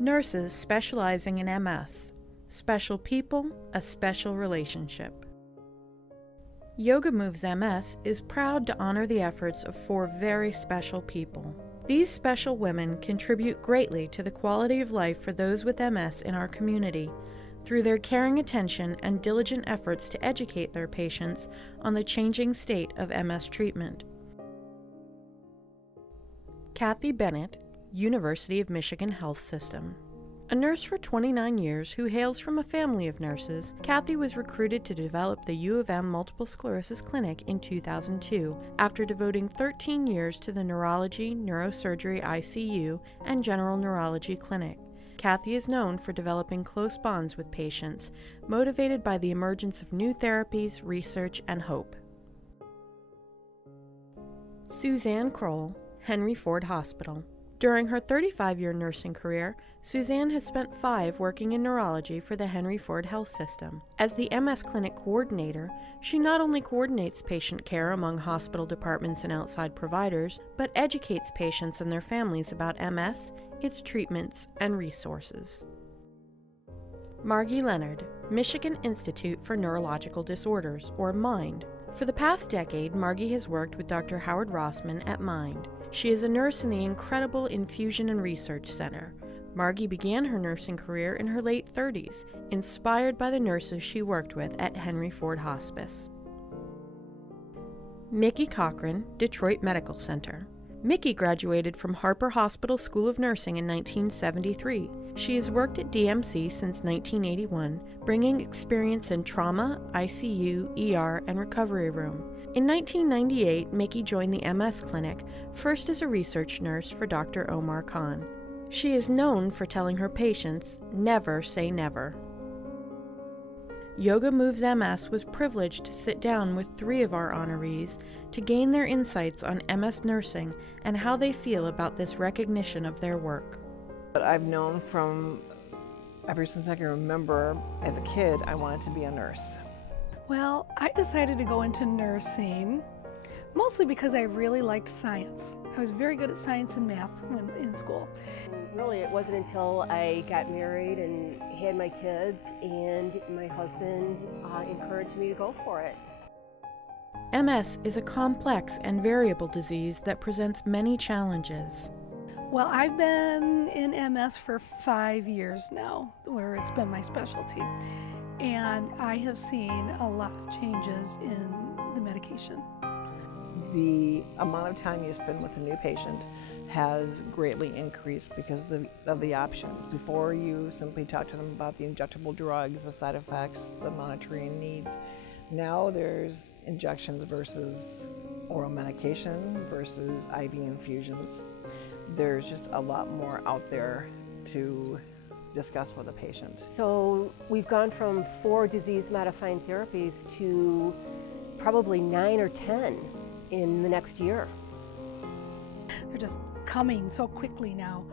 Nurses specializing in MS. Special people, a special relationship. Yoga Moves MS is proud to honor the efforts of 4 very special people. These special women contribute greatly to the quality of life for those with MS in our community through their caring attention and diligent efforts to educate their patients on the changing state of MS treatment. Kathy Bennett, University of Michigan Health System. A nurse for 29 years who hails from a family of nurses, Kathy was recruited to develop the U of M Multiple Sclerosis Clinic in 2002 after devoting 13 years to the Neurology, Neurosurgery ICU, and General Neurology Clinic. Kathy is known for developing close bonds with patients, motivated by the emergence of new therapies, research, and hope. Suzanne Kroll, Henry Ford Hospital. During her 35-year nursing career, Suzanne has spent 5 working in neurology for the Henry Ford Health System. As the MS Clinic Coordinator, she not only coordinates patient care among hospital departments and outside providers, but educates patients and their families about MS, its treatments, and resources. Margie Leonard, Michigan Institute for Neurological Disorders, or MIND. For the past decade, Margie has worked with Dr. Howard Rossman at MIND. She is a nurse in the incredible Infusion and Research Center. Margie began her nursing career in her late 30s, inspired by the nurses she worked with at Henry Ford Hospice. Mickey Cochran, Detroit Medical Center. Mickey graduated from Harper Hospital School of Nursing in 1973. She has worked at DMC since 1981, bringing experience in trauma, ICU, ER, and recovery room. In 1998, Mickey joined the MS Clinic, first as a research nurse for Dr. Omar Khan. She is known for telling her patients, never say never. Yoga Moves MS was privileged to sit down with 3 of our honorees to gain their insights on MS nursing and how they feel about this recognition of their work. I've known from ever since I can remember as a kid, I wanted to be a nurse. Well, I decided to go into nursing mostly because I really liked science. I was very good at science and math when in school. Really, it wasn't until I got married and had my kids and my husband encouraged me to go for it. MS is a complex and variable disease that presents many challenges. Well, I've been in MS for 5 years now, where it's been my specialty. And I have seen a lot of changes in the medication. The amount of time you spend with a new patient has greatly increased because of the options. Before, you simply talk to them about the injectable drugs, the side effects, the monitoring needs. Now there's injections versus oral medication versus IV infusions. There's just a lot more out there to discuss with a patient. So we've gone from 4 disease-modifying therapies to probably 9 or 10 in the next year. They're just coming so quickly now.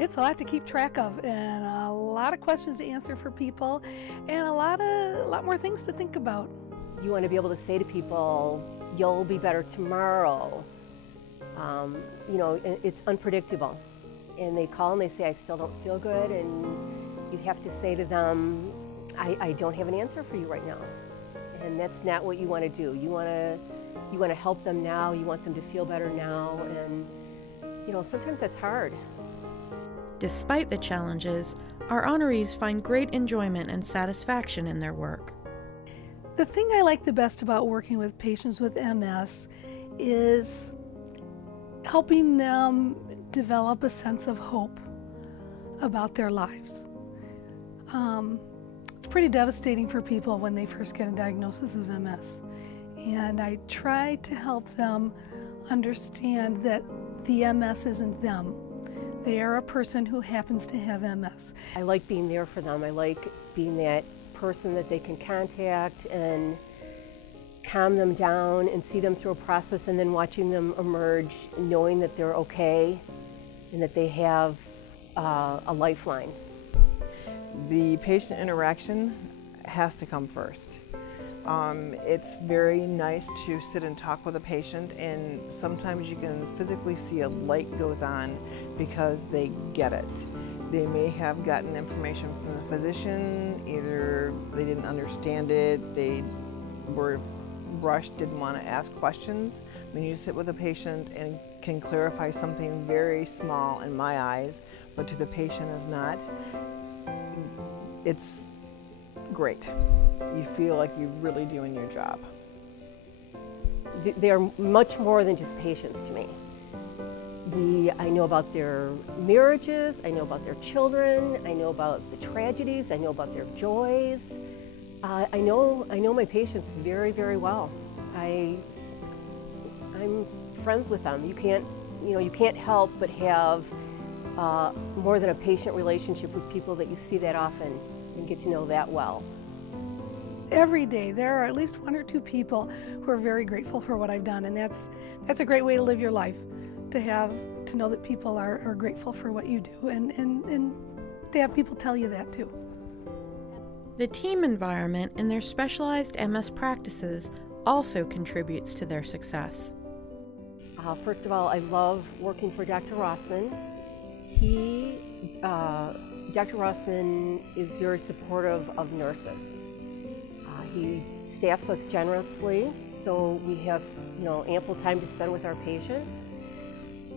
It's a lot to keep track of and a lot of questions to answer for people and a lot more things to think about. You want to be able to say to people, you'll be better tomorrow. You know, it's unpredictable. And they call and they say, I still don't feel good, and you have to say to them, I don't have an answer for you right now. And that's not what you want to do. You want to help them now, you want them to feel better now, and you know, sometimes that's hard. Despite the challenges, our honorees find great enjoyment and satisfaction in their work. The thing I like the best about working with patients with MS is helping them develop a sense of hope about their lives. It's pretty devastating for people when they first get a diagnosis of MS. And I try to help them understand that the MS isn't them. They are a person who happens to have MS. I like being there for them. I like being that person that they can contact and calm them down and see them through a process, and then watching them emerge, knowing that they're okay and that they have a lifeline. The patient interaction has to come first. It's very nice to sit and talk with a patient, and sometimes you can physically see a light goes on because they get it. They may have gotten information from the physician, either they didn't understand it, they were rushed, didn't want to ask questions. When you sit with a patient and can clarify something very small in my eyes, but to the patient is not, it's great. You feel like you're really doing your job. They are much more than just patients to me. I know about their marriages, I know about their children, I know about the tragedies, I know about their joys. I know my patients very, very well. I'm friends with them. You can't help but have more than a patient relationship with people that you see that often and get to know that well. Every day there are at least one or two people who are very grateful for what I've done, and that's a great way to live your life, to know that people are grateful for what you do, and to have people tell you that too. The team environment in their specialized MS practices also contributes to their success. First of all, I love working for Dr. Rossman. Dr. Rossman is very supportive of nurses. He staffs us generously, so we have ample time to spend with our patients.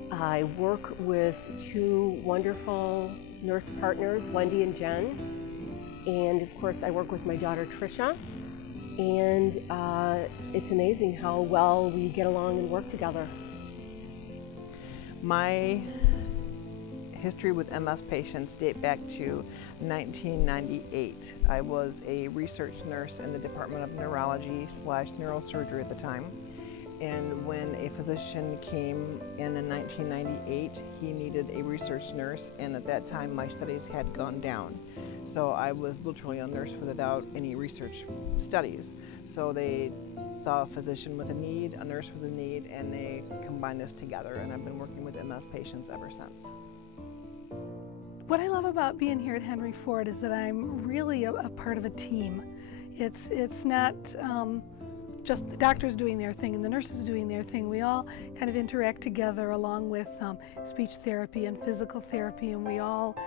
I work with two wonderful nurse partners, Wendy and Jen, and of course I work with my daughter Tricia, and it's amazing how well we get along and work together. My history with MS patients date back to 1998. I was a research nurse in the Department of Neurology / Neurosurgery at the time. And when a physician came in 1998, he needed a research nurse, and at that time my studies had gone down. So I was literally a nurse without any research studies. So they saw a physician with a need, a nurse with a need, and they combined us together, and I've been working with MS patients ever since. What I love about being here at Henry Ford is that I'm really a part of a team. It's not just the doctors doing their thing and the nurses doing their thing. We all kind of interact together along with speech therapy and physical therapy, and we all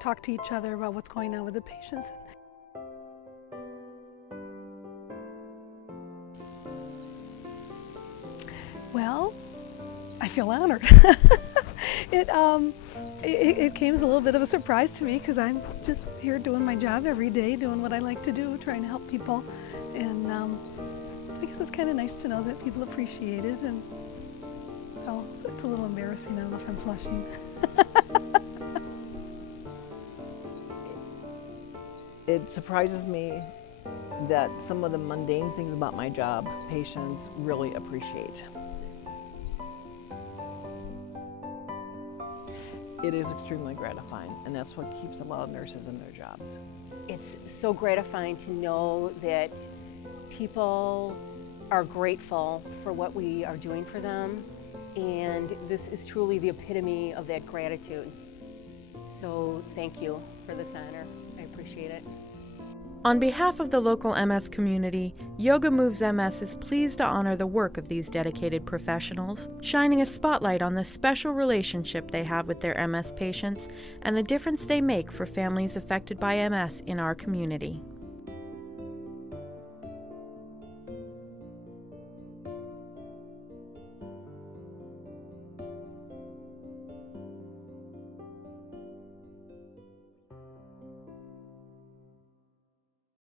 talk to each other about what's going on with the patients. Well, I feel honored. It came as a little bit of a surprise to me because I'm just here doing my job every day, doing what I like to do, trying to help people, and I guess it's kind of nice to know that people appreciate it, and so it's a little embarrassing. I don't know if I'm flushing. It surprises me that some of the mundane things about my job, patients really appreciate. It is extremely gratifying, and that's what keeps a lot of nurses in their jobs. It's so gratifying to know that people are grateful for what we are doing for them, and this is truly the epitome of that gratitude. So thank you for this honor. I appreciate it. On behalf of the local MS community, Yoga Moves MS is pleased to honor the work of these dedicated professionals, shining a spotlight on the special relationship they have with their MS patients and the difference they make for families affected by MS in our community.